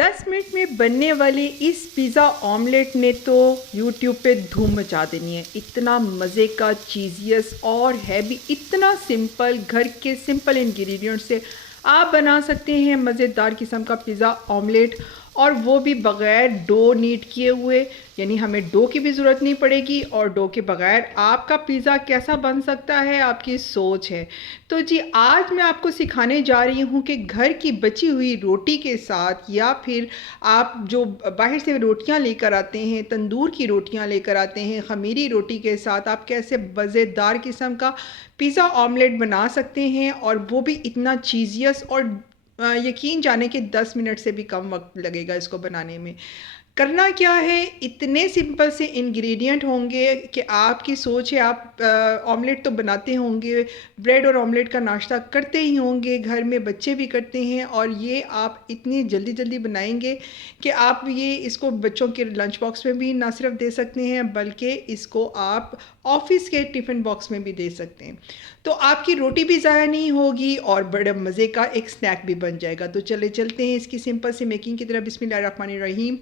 10 minute में बनने वाले इस पिज़्ज़ा ऑमलेट ने तो यूट्यूब पे धूम मचा देनी है। इतना मज़े का, चीज़ियस और है भी इतना सिंपल। घर के सिंपल इंग्रेडिएंट से आप बना सकते हैं मज़ेदार किस्म का पिज़्ज़ा ऑमलेट, और वो भी बग़ैर डो नीड किए हुए। यानी हमें डो की भी ज़रूरत नहीं पड़ेगी, और डो के बग़ैर आपका पिज़्ज़ा कैसा बन सकता है, आपकी सोच है। तो जी, आज मैं आपको सिखाने जा रही हूँ कि घर की बची हुई रोटी के साथ, या फिर आप जो बाहर से रोटियां लेकर आते हैं, तंदूर की रोटियां लेकर आते हैं, ख़मीरी रोटी के साथ आप कैसे मज़ेदार किस्म का पिज़्ज़ा ऑमलेट बना सकते हैं, और वो भी इतना चीज़ियस। और यकीन जाने कि 10 मिनट से भी कम वक्त लगेगा इसको बनाने में। करना क्या है, इतने सिंपल से इंग्रेडिएंट होंगे कि आपकी सोच है। आप ऑमलेट तो बनाते होंगे, ब्रेड और ऑमलेट का नाश्ता करते ही होंगे, घर में बच्चे भी करते हैं, और ये आप इतनी जल्दी जल्दी बनाएंगे कि आप ये इसको बच्चों के लंच बॉक्स में भी ना सिर्फ दे सकते हैं, बल्कि इसको आप ऑफिस के टिफ़िन बॉक्स में भी दे सकते हैं। तो आपकी रोटी भी ज़ाया नहीं होगी और बड़े मज़े का एक स्नैक भी बन जाएगा। तो चले चलते हैं इसकी सिंपल सी मेकिंग की तरफ। बिस्मिल्लाहिर्रहमानिर्रहीम।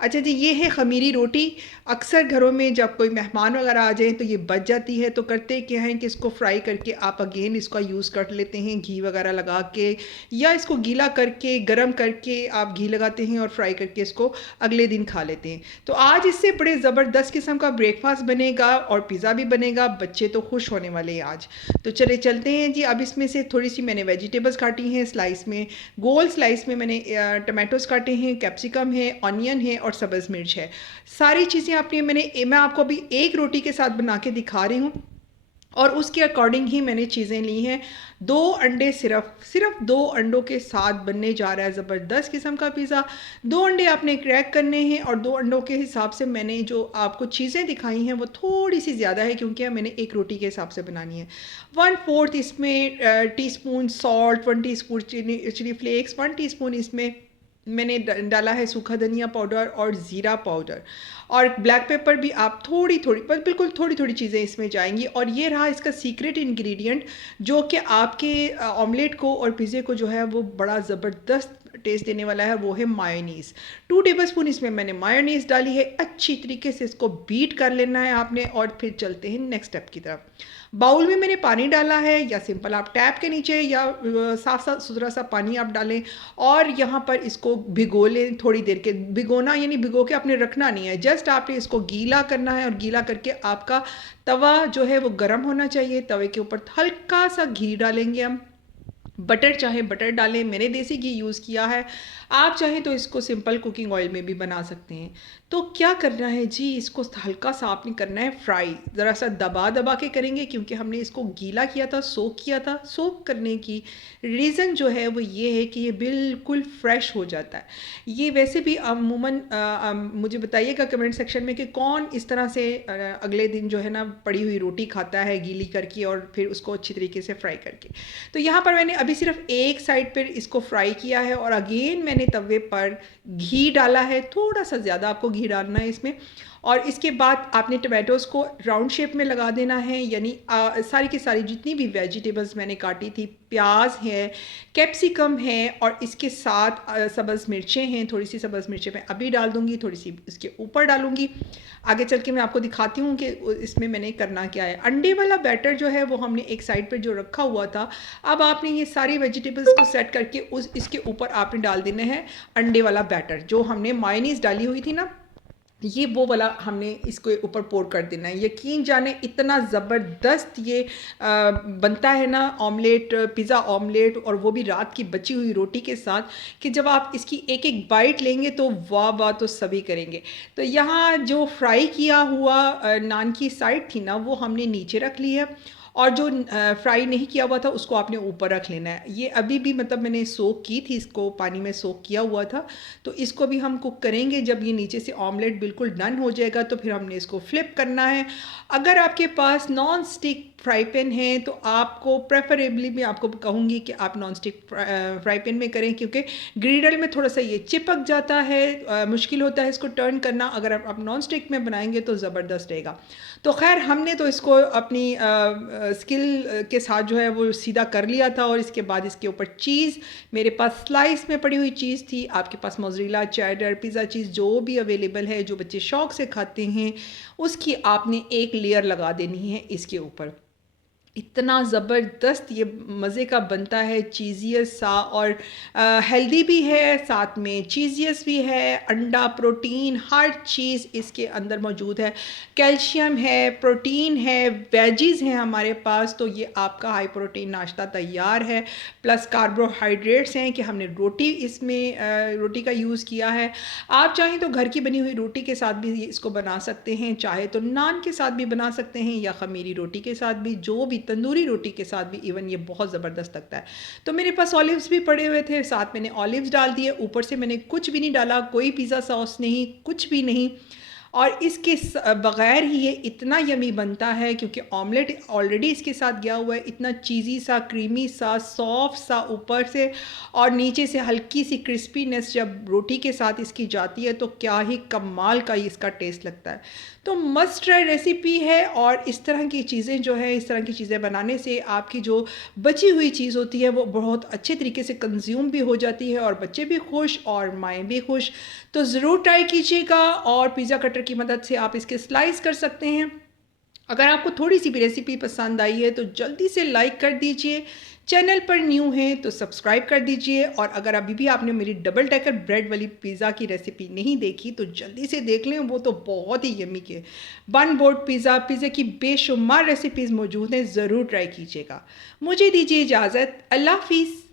अच्छा जी, ये है ख़मीरी रोटी। अक्सर घरों में जब कोई मेहमान वगैरह आ जाएँ तो ये बच जाती है, तो करते क्या हैं कि इसको फ्राई करके आप अगेन इसका यूज़ कर लेते हैं घी वगैरह लगा के, या इसको गीला करके गरम करके आप घी लगाते हैं और फ्राई करके इसको अगले दिन खा लेते हैं। तो आज इससे बड़े ज़बरदस्त किस्म का ब्रेकफास्ट बनेगा और पिज़्ज़ा भी बनेगा। बच्चे तो खुश होने वाले हैं आज। तो चले चलते हैं जी। अब इसमें से थोड़ी सी मैंने वेजिटेबल्स काटी हैं स्लाइस में, गोल स्लाइस में मैंने टमाटोज़ काटे हैं, कैप्सिकम है, ऑनियन है और सब्ज़ मिर्च है। सारी चीज़ें मैं आपको अभी एक रोटी के साथ बना के दिखा रही हूँ, और उसके अकॉर्डिंग ही मैंने चीज़ें ली हैं। 2 अंडे, सिर्फ 2 अंडों के साथ बनने जा रहा है ज़बरदस्त किस्म का पिज़्ज़ा। 2 अंडे आपने क्रैक करने हैं, और 2 अंडों के हिसाब से मैंने जो आपको चीज़ें दिखाई हैं वो थोड़ी सी ज़्यादा है, क्योंकि मैंने एक रोटी के हिसाब से बनानी है। 1/4 इसमें teaspoon salt, 1 teaspoon chilli flakes, 1 teaspoon इसमें मैंने डाला है सूखा धनिया पाउडर और ज़ीरा पाउडर, और ब्लैक पेपर भी आप थोड़ी थोड़ी, बस बिल्कुल थोड़ी थोड़ी चीज़ें इसमें जाएंगी। और ये रहा इसका सीक्रेट इंग्रेडिएंट, जो कि आपके ऑमलेट को और पिज़्ज़े को जो है वो बड़ा ज़बरदस्त टेस्ट देने वाला है। वो है मायोनीज़। 2 टेबलस्पून इसमें मैंने मायोनीज़ डाली है। अच्छी तरीके से इसको बीट कर लेना है आपने, और फिर चलते हैं नेक्स्ट स्टेप की तरफ। बाउल में मैंने पानी डाला है, या सिंपल आप टैप के नीचे या साफ साफ सुथरा सा पानी आप डालें, और यहाँ पर इसको भिगो लें थोड़ी देर के। भिगोना यानी भिगो के आपने रखना नहीं है, जस्ट आपने इसको गीला करना है, और गीला करके आपका तवा जो है वो गर्म होना चाहिए। तवे के ऊपर हल्का सा घी डालेंगे हम, बटर चाहे बटर डालें, मैंने देसी घी यूज़ किया है। आप चाहें तो इसको सिंपल कुकिंग ऑयल में भी बना सकते हैं। तो क्या करना है जी, इसको हल्का सा आपने करना है फ्राई। ज़रा सा दबा दबा के करेंगे, क्योंकि हमने इसको गीला किया था, सोक किया था। सोक करने की रीज़न जो है वो ये है कि ये बिल्कुल फ्रेश हो जाता है। ये वैसे भी अमूमन मुझे बताइएगा कमेंट सेक्शन में कि कौन इस तरह से अगले दिन जो है ना पड़ी हुई रोटी खाता है गीली करके, और फिर उसको अच्छी तरीके से फ्राई करके। तो यहाँ पर मैंने अभी सिर्फ एक साइड पर इसको फ्राई किया है, और अगेन मैंने तवे पर घी डाला है। थोड़ा सा ज़्यादा आपको घी डालना है इसमें। और इसके बाद आपने टमाटोज़ को राउंड शेप में लगा देना है, यानी सारी की सारी जितनी भी वेजिटेबल्स मैंने काटी थी, प्याज है, कैप्सिकम है, और इसके साथ सब्ज़ मिर्चें हैं। थोड़ी सी सब्ज़ मिर्चें मैं अभी डाल दूँगी, थोड़ी सी इसके ऊपर डालूँगी। आगे चल के मैं आपको दिखाती हूँ कि इसमें मैंने करना क्या है। अंडे वाला बैटर जो है वो हमने एक साइड पर जो रखा हुआ था, अब आपने ये सारी वेजिटेबल्स को सेट करके इसके ऊपर आपने डाल देना है अंडे वाला बैटर। जो हमने मायोनीज़ डाली हुई थी ना, ये वो वाला हमने इसको ऊपर पोर कर देना है। यकीन जाने इतना ज़बरदस्त ये बनता है ना ऑमलेट, पिज़्ज़ा ऑमलेट, और वो भी रात की बची हुई रोटी के साथ, कि जब आप इसकी एक एक बाइट लेंगे तो वाह वाह तो सभी करेंगे। तो यहाँ जो फ्राई किया हुआ नान की साइड थी ना, वो हमने नीचे रख ली है, और जो फ्राई नहीं किया हुआ था उसको आपने ऊपर रख लेना है। ये अभी भी मतलब मैंने सोक की थी, इसको पानी में सोक किया हुआ था। तो इसको भी हम कुक करेंगे। जब ये नीचे से ऑमलेट बिल्कुल डन हो जाएगा तो फिर हमने इसको फ्लिप करना है। अगर आपके पास नॉन स्टिक फ्राई पैन है तो आपको प्रेफरेबली मैं आपको कहूँगी कि आप नॉन स्टिक फ्राई पैन में करें, क्योंकि ग्रिडल में थोड़ा सा ये चिपक जाता है, मुश्किल होता है इसको टर्न करना। अगर आप नॉन स्टिक में बनाएंगे तो ज़बरदस्त रहेगा। तो खैर हमने तो इसको अपनी स्किल के साथ जो है वो सीधा कर लिया था, और इसके बाद इसके ऊपर चीज़, मेरे पास स्लाइस में पड़ी हुई चीज़ थी, आपके पास मोज़रेला, चेडर, पिज़्ज़ा चीज़ जो भी अवेलेबल है, जो बच्चे शौक़ से खाते हैं, उसकी आपने एक लेयर लगा देनी है इसके ऊपर। इतना ज़बरदस्त ये मज़े का बनता है, चीज़ियस सा, और हेल्दी भी है, साथ में चीज़ियस भी है, अंडा, प्रोटीन, हर चीज़ इसके अंदर मौजूद है, कैल्शियम है, प्रोटीन है, वेजीज़ हैं हमारे पास। तो ये आपका हाई प्रोटीन नाश्ता तैयार है, प्लस कार्बोहाइड्रेट्स हैं कि हमने रोटी इसमें रोटी का यूज़ किया है। आप चाहें तो घर की बनी हुई रोटी के साथ भी इसको बना सकते हैं, चाहे तो नान के साथ भी बना सकते हैं, या ख़मीरी रोटी के साथ भी, जो भी, तंदूरी रोटी के साथ भी इवन ये बहुत ज़बरदस्त लगता है। तो मेरे पास ऑलिव्स भी पड़े हुए थे, साथ मैंने ऑलिव्स डाल दिए, ऊपर से मैंने कुछ भी नहीं डाला, कोई पिज़्ज़ा सॉस नहीं, कुछ भी नहीं। और इसके बग़ैर ही ये इतना यमी बनता है, क्योंकि ऑमलेट ऑलरेडी इसके साथ गया हुआ है, इतना चीज़ी सा, क्रीमी सा, सॉफ्ट सा ऊपर से, और नीचे से हल्की सी क्रिस्पीनेस जब रोटी के साथ इसकी जाती है तो क्या ही कमाल का इसका टेस्ट लगता है। तो मस्ट ट्राई रेसिपी है, और इस तरह की चीज़ें जो है, इस तरह की चीज़ें बनाने से आपकी जो बची हुई चीज़ होती है वो बहुत अच्छे तरीके से कंज्यूम भी हो जाती है, और बच्चे भी खुश और माएँ भी खुश। तो ज़रूर ट्राई कीजिएगा, और पिज़्ज़ा कटर की मदद से आप इसके स्लाइस कर सकते हैं। अगर आपको थोड़ी सी भी रेसिपी पसंद आई है तो जल्दी से लाइक कर दीजिए, चैनल पर न्यू हैं तो सब्सक्राइब कर दीजिए, और अगर अभी भी आपने मेरी डबल डेकर ब्रेड वाली पिज़्ज़ा की रेसिपी नहीं देखी तो जल्दी से देख लें, वो तो बहुत ही यम्मी के वन बोर्ड पिज़्ज़े की बेशुमार रेसिपीज़ मौजूद हैं, ज़रूर ट्राई कीजिएगा। मुझे दीजिए इजाज़त, अल्लाह हाफ़िज़।